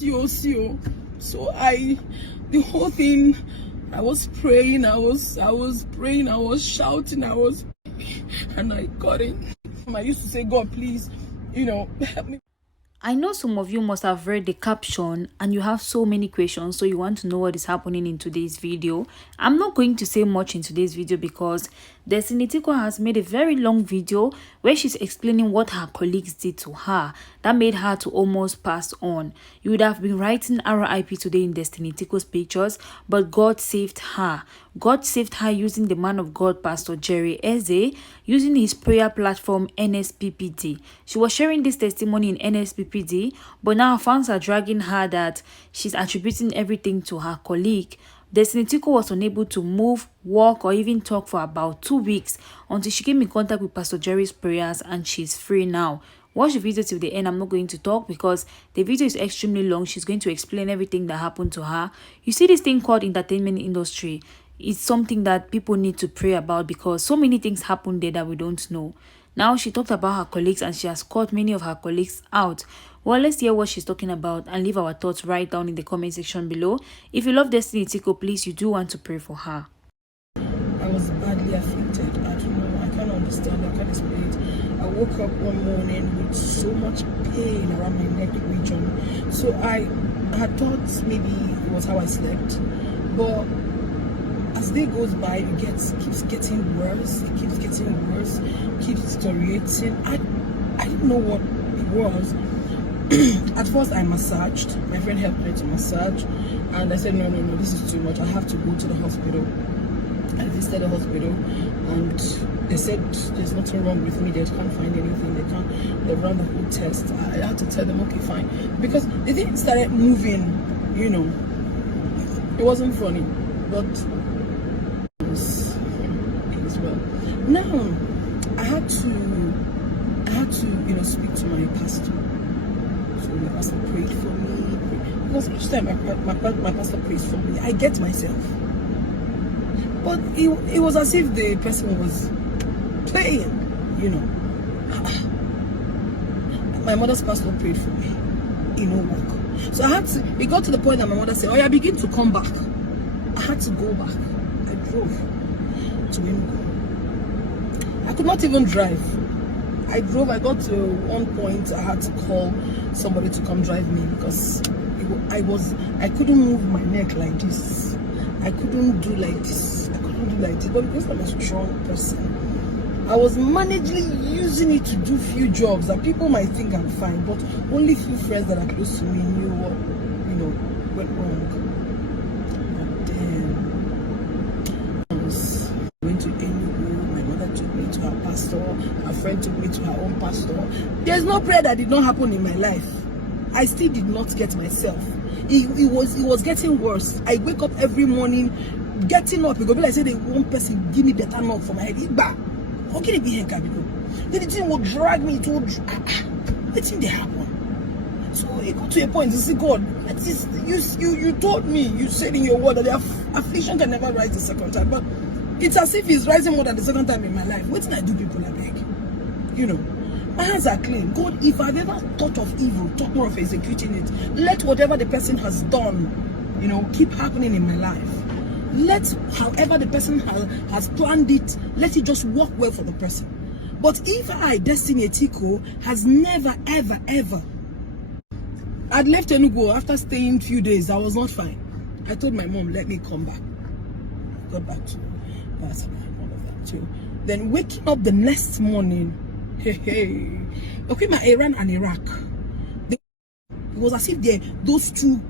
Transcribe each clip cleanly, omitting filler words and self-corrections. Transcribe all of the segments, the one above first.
CO. So the whole thing, I was praying, I was praying, I was shouting, and I got it. I used to say, God, please, help me. I know some of you must have read the caption and you have so many questions, so you want to know what is happening in today's video. I'm not going to say much in today's video because Etiko has made a very long video where she's explaining what her colleagues did to her that made her to almost pass on. You would have been writing R.I.P today in Etiko's pictures, but God saved her. God saved her using the man of God, Pastor Jerry Eze, using his prayer platform NSPPD. She was sharing this testimony in NSPPD, but now fans are dragging her that she's attributing everything to her colleague. Etiko was unable to move, walk, or even talk for about 2 weeks until she came in contact with Pastor Jerry's prayers, and she's free now. Watch the video till the end. I'm not going to talk because the video is extremely long. She's going to explain everything that happened to her. You see this thing called entertainment industry. It's something that people need to pray about because so many things happen there that we don't know. Now she talked about her colleagues and she has caught many of her colleagues out. Well, let's hear what she's talking about and leave our thoughts right down in the comment section below. If you love Etiko, please, you do want to pray for her. I was badly affected. I don't know. I can't understand. I can't explain it. I woke up one morning with so much pain around my neck region. So I had thought maybe it was how I slept. But as day goes by, it keeps getting worse. It keeps getting worse. Keeps deteriorating. I didn't know what it was. At first, I massaged. My friend helped me to massage, and I said, no, this is too much. I have to go to the hospital. I visited the hospital, and they said there's nothing wrong with me. They can't find anything. They ran the whole test. I had to tell them, okay, fine, because the thing started moving. It wasn't funny, but it was well. Now I had to speak to my pastor. So my pastor prayed for me, because each time my pastor prays for me, I get myself. But it was as if the person was playing, My mother's pastor prayed for me, work. So it got to the point that my mother said, oh yeah, begin to come back. I had to go back. I drove to Enugu. I could not even drive. I drove. I got to one point I had to call somebody to come drive me because I couldn't move my neck like this. I couldn't do like this. But because I'm a strong person, I was managing using it to do few jobs that people might think I'm fine, but only few friends that are close to me knew what went wrong. But then I was going to Enugu. My mother took me to her pastor. Her friend took me to her own pastor. There's no prayer that did not happen in my life. I still did not get myself. It was getting worse. I wake up every morning, getting up. Because I said, one person give me better knock for my head. How can it be here, people? Then the thing will drag me. It will. The thing they happen. So it got to a point. You see, God, you told me. You said in your word that the affliction can never rise the second time. But it's as if it's rising more than the second time in my life. What did I do, people? I beg. My hands are clean. God, if I've ever thought of evil, thought more of executing it, let whatever the person has done, keep happening in my life. Let however the person has planned it, let it just work well for the person. But if Destiny Etiko has never, ever, I'd left Enugu after staying a few days. I was not fine. I told my mom, let me come back. Got back to that's all of that too. Then waking up the next morning, okay, my Iran and Iraq. It was as if those two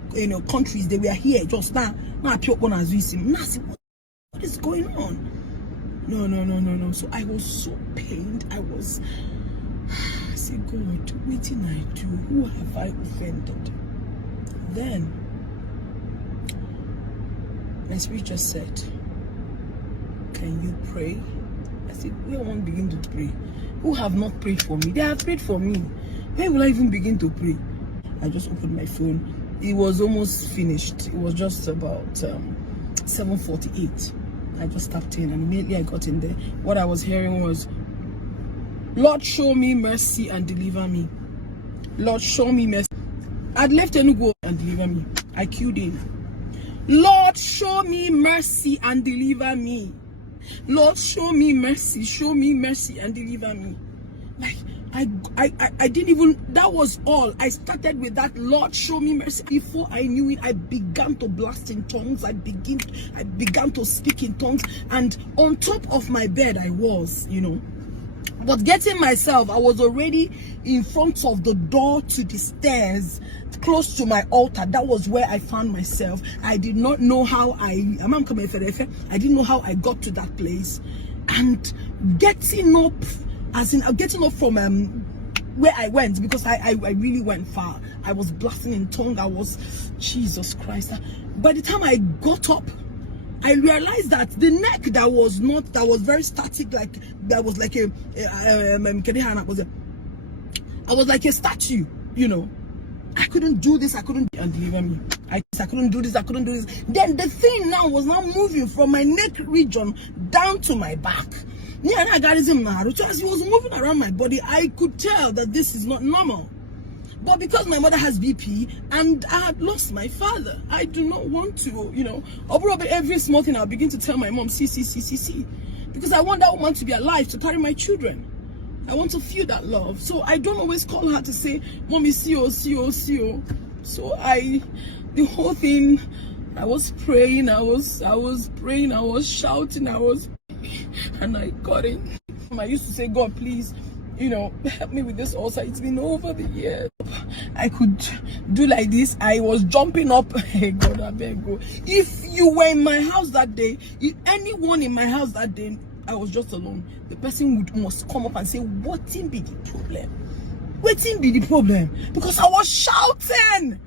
countries, they were here just now. What is going on? No. So I was so pained. I said, God, what did I do? Who have I offended? Then my spirit just said, can you pray? I said, where won't begin to pray? Who have not prayed for me? They have prayed for me. Where will I even begin to pray? I just opened my phone. It was almost finished. It was just about 7:48. I just tapped in and immediately I got in there. What I was hearing was, Lord, show me mercy and deliver me. Lord, show me mercy. I'd left Enugu and deliver me. I queued in. Lord, show me mercy and deliver me. Lord, show me mercy and deliver me. Like, I didn't even, that was all. I started with that, Lord, show me mercy. Before I knew it, I began to blast in tongues. I began to speak in tongues. And on top of my bed, I was, you know. But getting myself, I was already in front of the door to the stairs, close to my altar. That was where I found myself. I did not know how I didn't know how I got to that place. And getting up, as in getting up from where I went, because I really went far. I was blasting in tongue. I was, Jesus Christ. By the time I got up, I realized that the neck that was very static, like that was like I was like a statue, you know. I couldn't do this, I couldn't deliver me. I couldn't do this, I couldn't do this. Then the thing now was now moving from my neck region down to my back. Yeah, and I got him now. As he was moving around my body, I could tell that this is not normal. But because my mother has BP and I had lost my father, I do not want to, you know, every small thing I'll begin to tell my mom, see. Because I want that woman to be alive to carry my children. I want to feel that love. So I don't always call her to say, Mommy, see you. So the whole thing, I was praying, I was praying, I was shouting, and I got it. I used to say, God, please, you know, help me with this ulcer. It's been over the years. I could do like this. I was jumping up. Hey, God, I beg you. If you were in my house that day, if anyone in my house that day, I was just alone, the person must come up and say, what be the problem? What be the problem? Because I was shouting.